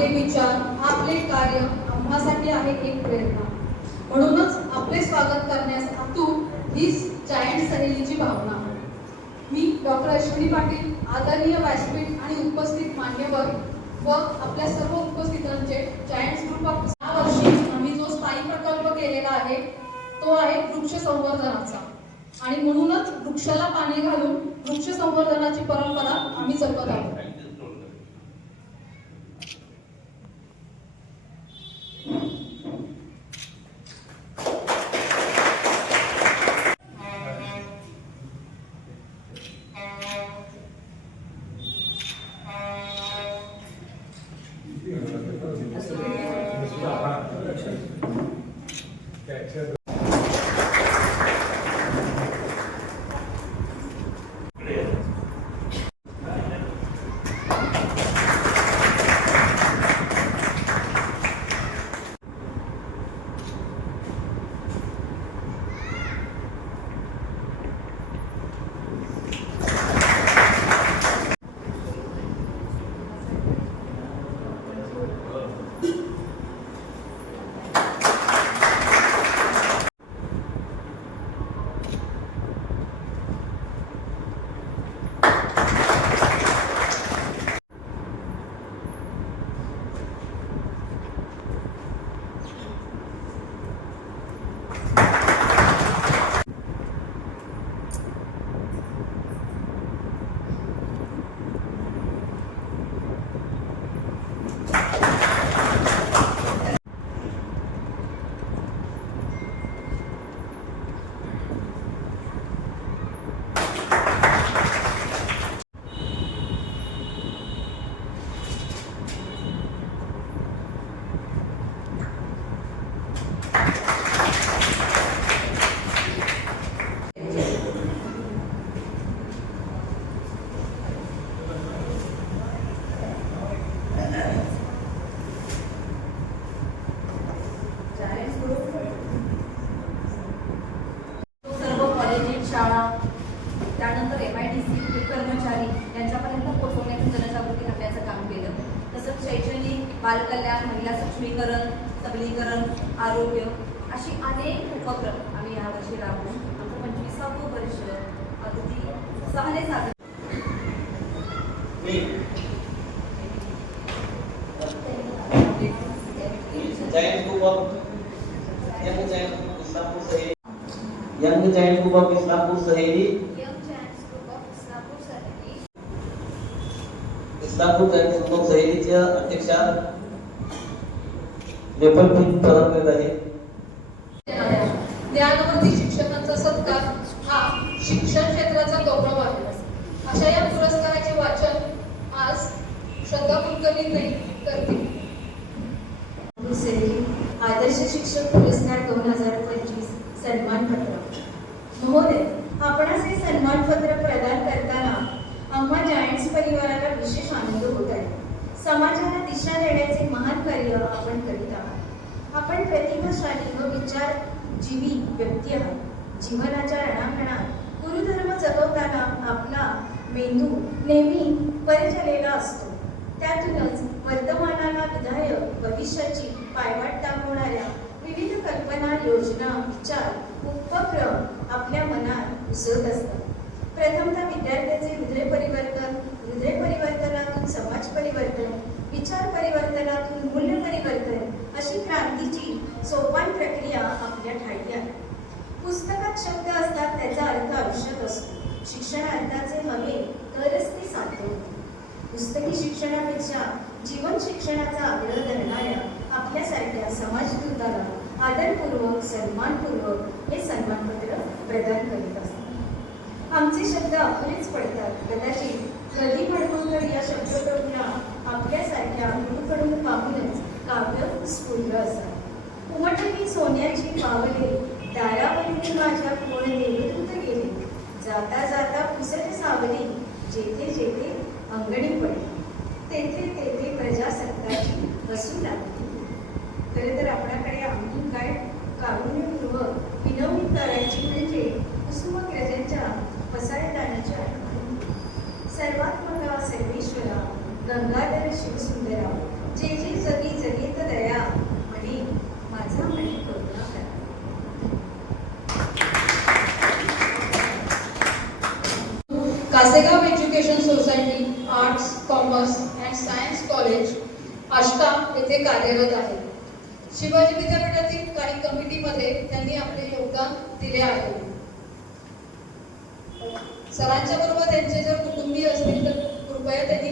आपले विचार आपले कार्य आम्हासाठी आहे एक प्रेरणा. म्हणूनच आपले स्वागत करण्यास आतुर हीच जायंट सहलीची भावना. मी डॉक्टर अश्विनी पाटील आदरणीय व्यासपीठ आणि उपस्थित मान्यवर व आपल्या सर्व उपस्थितांचे जायंट्स ग्रुप ऑफ सहा वर्षी आम्ही जो स्थायी प्रकल्प केलेला आहे तो आहे वृक्ष संवर्धनाचा. आणि म्हणूनच वृक्षाला पाणी घालून वृक्ष संवर्धनाची परंपरा आम्ही जपत आहोत. बालकल्याण महिला सक्षमीकरण सबलीकरण आरोग्य अशी अनेक उपक्रम आम्ही यावर्षी राबवून आमचं पंचवीसावं वर्ष अगदी उत्साहाने साजरं young group group of Islampur Saheli. Islampur Islampur group of सहेलीच्या अध्यक्षा लेपल प्रीत प्रदान करत आहे. ज्ञानवंती शिक्षकांचा सत्कार हा शिक्षण क्षेत्राचा गौरव आहे. अशा या पुरस्काराचे वाचन आज श्रद्धा कुलकर्णी करतील दुसरे आदर्श शिक्षक पुरस्कार दोन हजार पंचवीस सन्मानपत्र महोदय आपणास हे सन्मानपत्र प्रदान करताना आम्हा जायंट्स परिवाराला विशेष आनंद होत आहे. समाजाला दिशा देण्याचे महान कार्य आपण करीत आहात. आपण प्रतिभाशाली व विचार जीवी व्यक्ती आहोत. जीवनाच्या रणांगणात गुरुधर्म जगवताना आपला मेंदू नेहमी परिचलेला असतो. त्यातूनच वर्तमानाला विधायक भविष्याची पायवाट दाखवणाऱ्या विविध कल्पना योजना विचार उपक्रम आपल्या मनात उसळत असतात. प्रथमतः विद्यार्थ्याचे हृदय परिवर्तन हृदय परिवर्तनातून समाज परिवर्तन विचार परिवर्तनातून मूल्य परिवर्तन अशी क्रांतीची सोपान प्रक्रिया आपल्या ठाई आहे. पुस्तकात शब्द असतात त्याचा अर्थ आवश्यक असतो. शिक्षण अर्थाचे हवे तरच ते साध्य होते. पुस्तकी शिक्षणापेक्षा जीवन शिक्षणाचा आग्रह धरणाऱ्या आपल्यासारख्या समाजदूताला आदरपूर्वक सन्मानपूर्वक हे सन्मानपत्र प्रदान करीत असतात. आमचे शब्द अपुरेच पडतात कदाचित कधी पडतो या शब्दप्रभूला आपल्यासारख्या गुरुकडून पाहूनच काव्य स्फुरलं असावं उमटली सोन्याची पावले दारावरील माझ्या कोण निवृत्त गेले. जाता जाता पुसत सावली जेथे जेथे अंगणी पडली. तेथे तेथे प्रजासत्ताची बसू लागली. खरे तर आपल्याकडे आम्ही काय कारुण्यपूर्वक विनवणी करायची म्हणजे कुसुमग्रजांच्या पसायदानाची आठवण. सर्वात्मका सर्वेश्वरा गंगाधर शिवसुंदरा जे जे जगी जगीत दया म्हणे माझा म्हणे करुणा करा. Kasegaon education society arts commerce and science college Ashta येथे कार्यरत आहे. शिवाजी विद्यापीठातील काही कमिटीमध्ये त्यांनी आपले योगदान दिले आहे. सरांच्या बरोबर त्यांचे जर कुटुंबीय असतील तर कृपया त्यांनी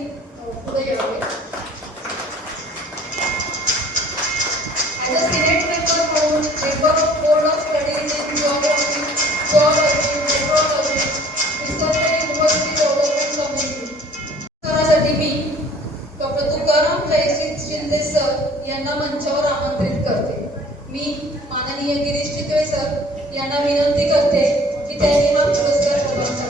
माननीय गिरीश चितळे सर यांना विनंती करते की त्यांनी हा पुरस्कार प्रदान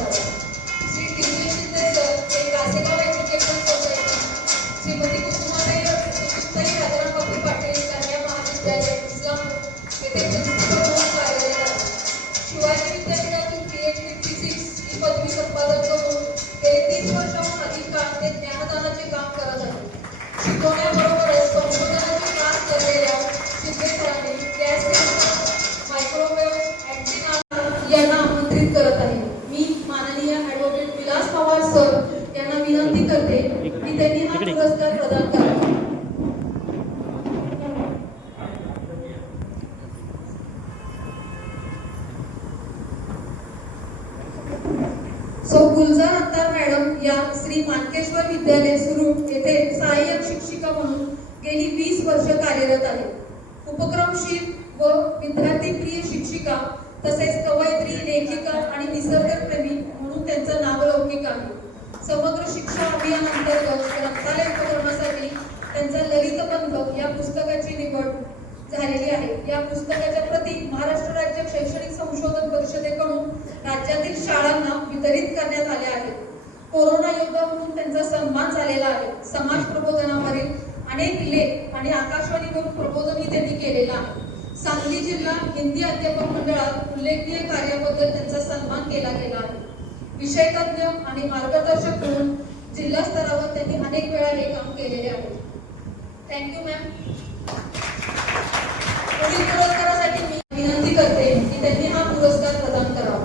या श्री मानकेश्वर विद्यालय सुरू येथे सहाय्यक शिक्षिका म्हणून गेली वीस वर्ष कार्यरत आहे. उपक्रमशील व विद्यार्थीप्रिय शिक्षिका तसेच कवयित्री लेखिका आणि निसर्गप्रेमी म्हणून त्यांचं नावलौकिक आहे. समग्र शिक्षा अभियान अंतर्गत ग्रंथालय उपक्रमासाठी त्यांचा ललितबंध या पुस्तकाची निवड झालेली आहे. या पुस्तकाच्या प्रती महाराष्ट्र राज्य शैक्षणिक संशोधन परिषदेकडून राज्यातील शाळांना वितरित करण्यात आल्या आहेत. कोरोना योद्धा म्हणून त्यांचा सन्मान झालेला आहे. समाज प्रबोधनावरील अनेक लेख आणि आकाशवाणीवरून प्रबोधनही त्यांनी केलेलं आहे. सांगली जिल्हा हिंदी अध्यापक मंडळात उल्लेखनीय कार्याबद्दल त्यांचा सन्मान केला गेला आहे. विषयतज्ञ आणि मार्गदर्शक म्हणून जिल्हा स्तरावर त्यांनी अनेक वेळा हे काम केलेले आहे. थँक्यू मॅम पुढील पुरस्कारासाठी मी विनंती करते की त्यांनी हा पुरस्कार प्रदान करा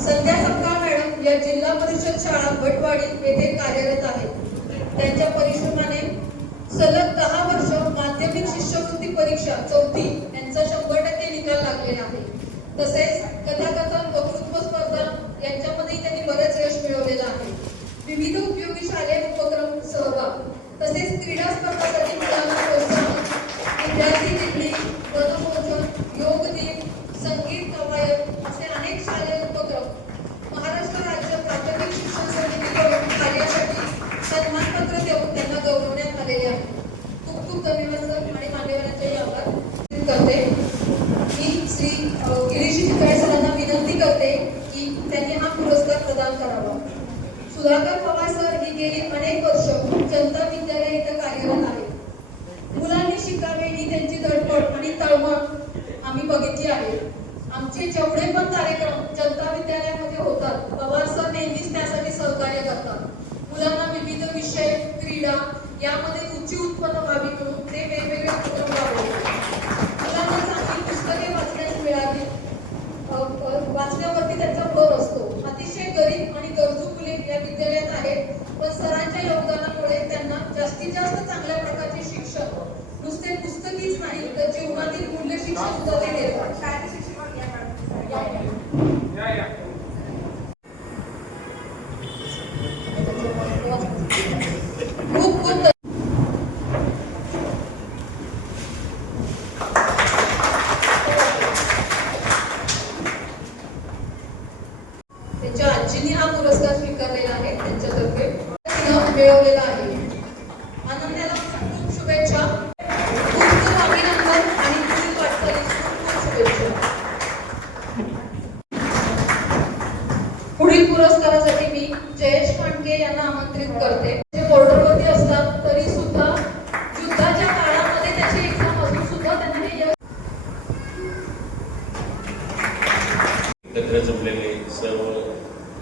संध्या सपकाळ मॅडम या जिल्हा परिषद शाळा भटवाडी येथे कार्यरत आहेत त्यांच्या परिश्रमाने सलग दहा वर्ष माध्यमिक शिष्यवृत्ती परीक्षा चौथी यांचा शंभर टक्के निकाल लागलेला आहे. तसेच कथाकथन वक्तृत्व स्पर्धा यांच्यामध्येही त्यांनी बरेच यश मिळवलेलं आहे. विविध उपयोगी शालेय उपक्रम सहभाग तसेच क्रीडा स्पर्धासाठी मुलांना प्रोत्साहन विद्यार्थी दिंडी वनभोजन योग दिन सन्मानपत्र देऊन त्यांना गौरवण्यात आलेले आहे. खूप खूप धन्यवाद सर. आणि मान्यवर आभार करते मी श्री अ, गिरीश चितळे सरांना विनंती करते की त्यांनी हा पुरस्कार प्रदान करावा सुधाकर पवार सर ही गेली अनेक वर्ष जनता विद्यालय इथं कार्यरत आहे मुलांनी शिकावे ही त्यांची धडपड आणि तळमळ आम्ही बघितली आहे आमचे जेवढे पण कार्यक्रम जनता विद्यालयामध्ये होतात पवार सर नेहमीच त्यासाठी सहकार्य करतात मुलांना विविध विषय क्रीडा यामध्ये रुची उत्पन्न व्हावी म्हणून ते वेगवेगळे उपक्रम राबवतात मुलांना चांगली पुस्तके वाचण्यास मिळावी वाचण्यावरती त्यांचा भर असतो. अतिशय गरीब आणि गरजू मुले या विद्यालयात आहेत पण सरांच्या योगदानामुळे त्यांना जास्तीत जास्त चांगल्या प्रकारचे शिक्षण नुसते पुस्तकीच नाही तर जीवनातील मूल्य शिक्षण सुद्धा ते देतात. आजीने हा पुरस्कार स्वीकारलेला आहे त्यांच्यातर्फे मिळवलेला आहे. आनंदाला खूप शुभेच्छा. खूप खूप अभिनंदन आणि पुढील वाटचालीस. खूप शुभेच्छा. पुढील पुरस्कारासाठी मी जयेश पांडके यांना आमंत्रित करते ते बॉर्डरवरती असतात तरी सुद्धा युद्धाच्या काळामध्ये त्याची एक्झाम असून सुद्धा त्यांना हे यश एकत्र जमलेले सर्व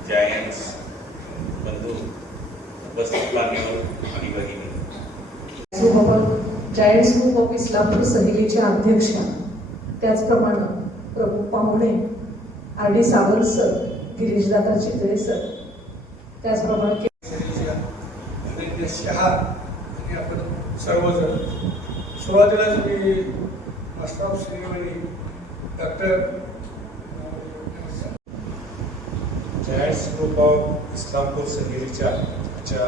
जायंट्स बंधू उपस्थित मान्यवर आणि भगिनी group of giants group of अध्यक्षा त्याचप्रमाणे प्रमुख पाहुणे R D Sawant sir Girishdada Chitre sir. त्याचप्रमाणे आपण सर्वजण सुरुवातीलाच मी master of Shrivani doctor giants group of Islampur सहिरीच्या आजच्या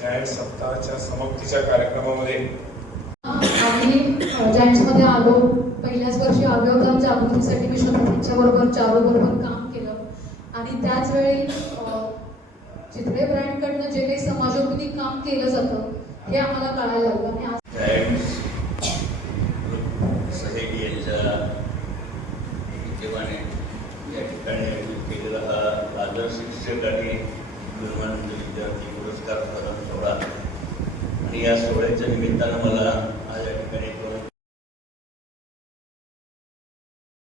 जायंट सप्ताहाच्या समाप्तीच्या कार्यक्रमामध्ये आम्ही जायंट्समध्ये आलो पहिल्याच वर्षी अवयवदान जागृतीसाठी मी स्वतः त्यांच्याबरोबर चारोबरोबर काम केलं. आणि त्याच वेळी चित्रे ब्रँडकडनं जे काही समाजोपयोगी काम केलं जातं हे आम्हाला कळायला लागलं. आणि